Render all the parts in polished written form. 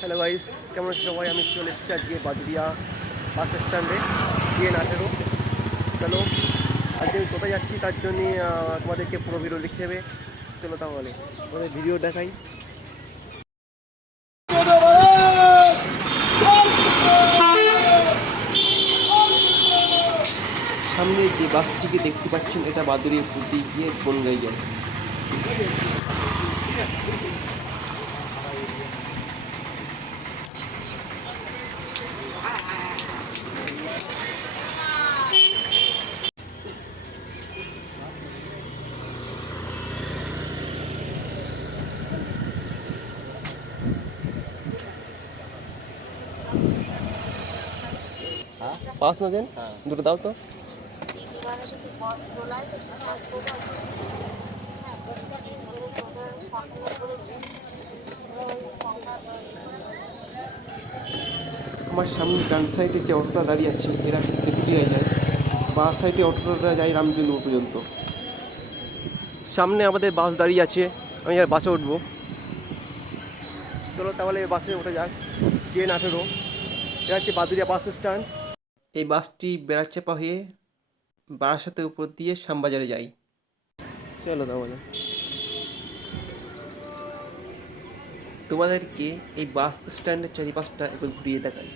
Hello guys, কেমন আছো সবাই? আমি চলে এসেছি আজকে বাদুরিয়া বাস স্ট্যান্ডে TN18। চলো, আজকে আমি কোথায় যাচ্ছি তার জন্যে তোমাদেরকে পুরো ভিডিও লিখতে হবে। চলো তাহলে তোমাদের ভিডিও দেখাই। সামনে যে বাসটিকে দেখতে পাচ্ছেন, এটা বাদুরিয়া ঘুরতে গিয়ে বনগাই যায়। পাস না দেন, দুটো দাও তো। আমার সামনে ডান সাইডে যে অটোটা দাঁড়িয়ে আছে, এরা তেঁতুলিয়া হয়ে যায়। বাস সাইডে অটোটা যায় রামজনপুর পর্যন্ত। সামনে আমাদের বাস দাঁড়িয়ে আছে, আমি আর বাসে উঠবো। চলো তাহলে বাসে উঠে যাক। TN18, এটা হচ্ছে বাদুরিয়া বাস স্ট্যান্ড। এই বাসটি বেড়াচাপা হয়ে বারাসাতের উপর দিয়ে শ্যামবাজারে যায়। চলো তাহলে তোমাদেরকে এই বাস স্ট্যান্ডের চারিপাশটা একবার ঘুরিয়ে দেখাই।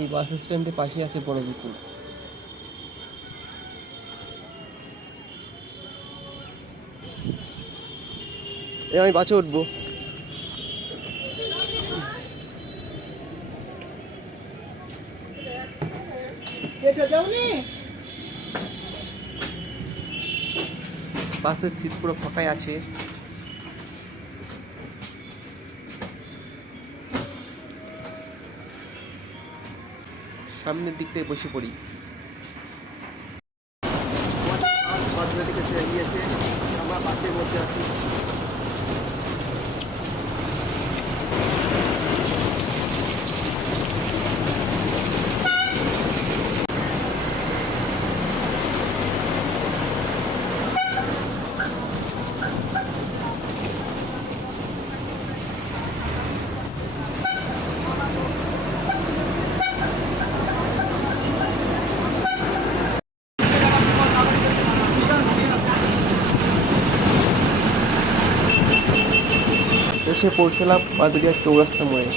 এই বাস স্ট্যান্ডের পাশে আছে বড় পুকুর। আমি বাসে উঠবো। বাসের সিট পুরো ফাঁকাই আছে। সামনের দিকটায় বসে পড়ি। আমরা বাসের মধ্যে আছি। এসে পৌঁছলাম বাদুরিয়া চৌরাস্তা মোড়ে।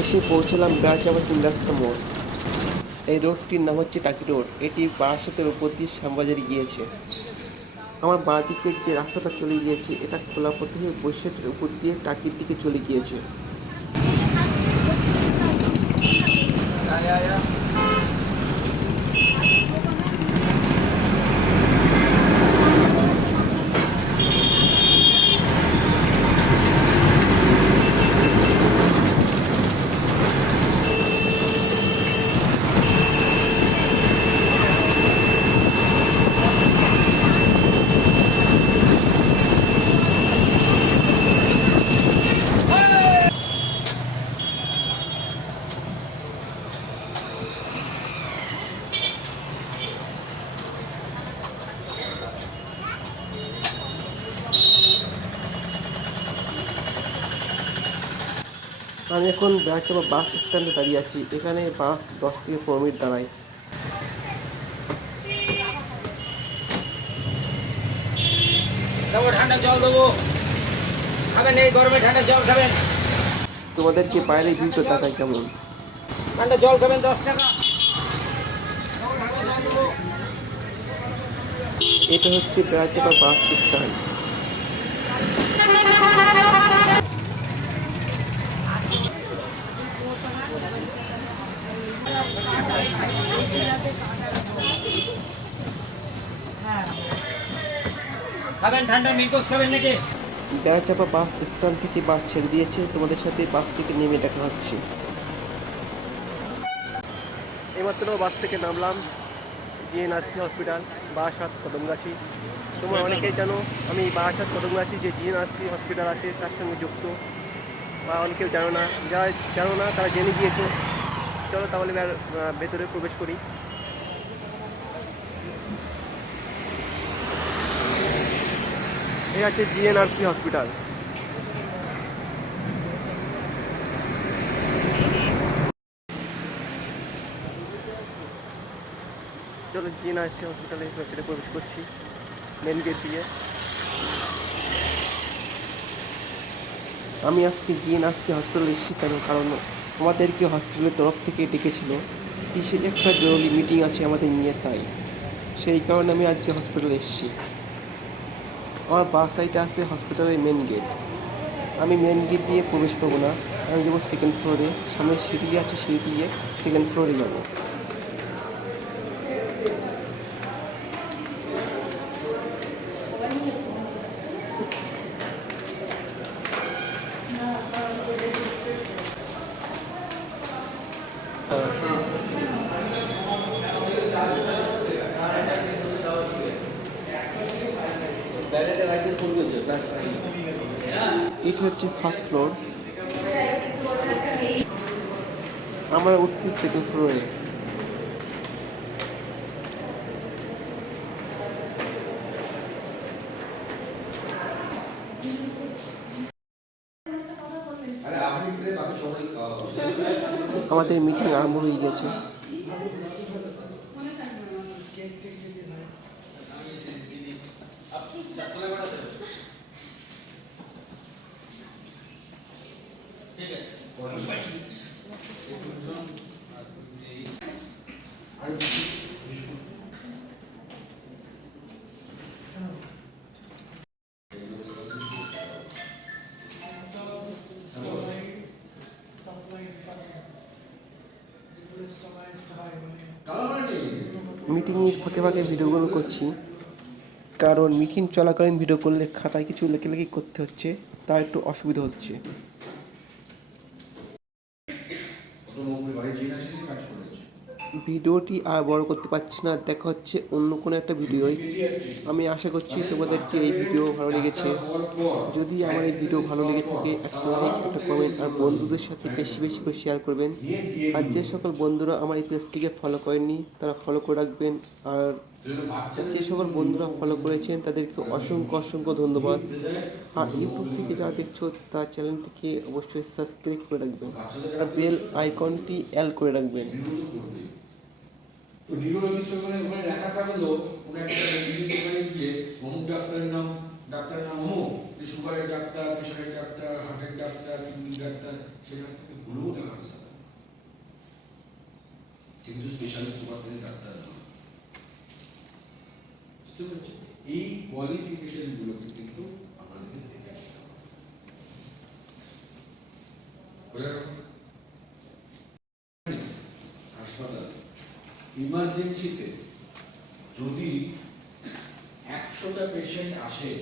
এসে পৌঁছলাম বেড়াচাপা 3 রাস্তা মোড়। এই রোডটির নাম হচ্ছে টাকি রোড। এটি বারাসাতের উপর দিয়ে শ্যামবাজারে গিয়েছে। আমার বাঁ দিকে যে রাস্তাটা চলে গিয়েছে, এটা খোলা পথে হয়ে বৈশাখের উপর দিয়ে টাকির দিকে চলে গিয়েছে। আমি এখন বেড়াচাপা বাস স্ট্যান্ডে দাঁড়িয়ে আছি। এখানে বাস 10 থেকে 15 মিনিট দাঁড়ায়। ঠান্ডা জল দেবো, খাবেন এই গরমে ঠান্ডা জল খাবেন। তোমাদেরকে বাইরে ভিউটা দেখাই কেমন। ঠান্ডা জল খাবেন 10 টাকা। এটা হচ্ছে বেড়াচাপা বাস স্ট্যান্ড। খাবেন ঠান্ডা মিল্ক খাবেন নাকি? বেড়াচাপা বাস স্ট্যান্ড থেকে বাস ছেড়ে দিয়েছে, তোমাদের সাথে বাস থেকে নেমে দেখা হচ্ছে। এইমাত্র বাস থেকে নামলাম, জিএনআরসি হসপিটাল বারাসাত কদমগাছি। তোমরা অনেকেই জানো আমি বারাসাত কদমগাছি যে জিএনআরসি হসপিটাল আছে তার সঙ্গে যুক্ত, বা অনেকেও জানো না, যারা জানো না তারা জেনে গিয়েছো। চলো তাহলে ভেতরে প্রবেশ করি। এই আছে জিএনআরসি হসপিটাল। চলো জিএনআরসি হসপিটালে ভেতরে প্রবেশ করছি মেন গেট দিয়ে। আমি আজকে জিএনআরসি হসপিটালে এসেছি কারণ আমাদেরকে হসপিটালের তরফ থেকে ডেকেছিল, সে একটা জরুরি মিটিং আছে আমাদের নিয়ে, তাই সেই কারণে আমি আজকে হসপিটালে এসেছি। আমার বাস সাইডে আছে হসপিটালের মেন গেট। আমি মেন গেট দিয়ে প্রবেশ করবো না, আমি যাবো সেকেন্ড ফ্লোরে। সামনে সিঁড়ি আছে, সিঁড়ি দিয়ে সেকেন্ড ফ্লোরে যাবো। এটা হচ্ছে ফার্স্ট ফ্লোর, আমরা উঠছি সেকেন্ড ফ্লোরে। আমাদের মিটিং আরম্ভ হয়ে গেছে। মিটিংয়ের ফাঁকে ফাঁকে ভিডিওগুলো করছি, কারণ মিটিং চলাকালীন ভিডিও করলে খাতায় কিছু লেখালেখি করতে হচ্ছে, তার একটু অসুবিধা হচ্ছে। ভিডিওটি আর বড় করতে পারছি না, দেখা হচ্ছে অন্য কোনো একটা ভিডিওয়। আমি আশা করছি তোমাদেরকে এই ভিডিও ভালো লেগেছে। যদি আমার এই ভিডিও ভালো লেগে থাকে একটা লাইক, একটা কমেন্ট, আর বন্ধুদের সাথে বেশি বেশি করে শেয়ার করবেন। আর যে সকল বন্ধুরা আমার এই পেজটিকে ফলো করেননি তারা ফলো করে রাখবেন। আর যে সকল বন্ধুরা ফলো করেছেন তাদেরকে অসংখ্য অসংখ্য ধন্যবাদ। আর ইউটিউব থেকে যারা দেখছো তার চ্যানেলটিকে অবশ্যই সাবস্ক্রাইব করে রাখবেন আর বেল আইকনটি অল করে রাখবেন। তো নিউরোলজিস্ট ওখানে লেখা থাকলো কোনো একটা মেডিসিন দোকানে গিয়ে অমুক ডাক্তারের নাম অমুক, সুগারের ডাক্তার, প্রেশারের ডাক্তার, হার্টের ডাক্তার, কিডনির ডাক্তার, সেখান থেকে ভুলেও দেখা যায় না, কিন্তু স্পেশালিস্ট সুগার থেকে ডাক্তার নয়। বুঝতে পারছি, এই কোয়ালিফিকেশন গুলোকে কিন্তু আমাদের দেখে আসতে হবে। হাসপাতালে ইমার্জেন্সিতে যদি 100টা পেশেন্ট আসে,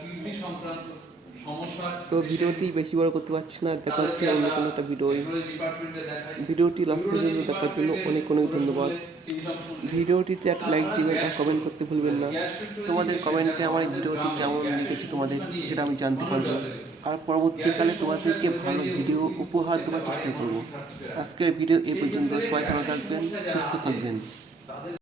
কিডনি সংক্রান্ত সমস্যা, তো ভিডিওটি বেশি বড় করতে পারছি না, দেখা হচ্ছে অন্য কোনো একটা ভিডিওটি লাস্ট পর্যন্ত দেখার জন্য অনেক অনেক ধন্যবাদ। ভিডিওটিতে একটা লাইক দিবেন আর কমেন্ট করতে ভুলবেন না। তোমাদের কমেন্টে আমার এই ভিডিওটি কেমন লেগেছে তোমাদের সেটা আমি জানতে পারবো, আর পরবর্তীকালে তোমাদেরকে ভালো ভিডিও উপহার দেওয়ার চেষ্টা করব। আজকের ভিডিও এই পর্যন্ত, সবাই ভালো থাকবেন, সুস্থ থাকবেন।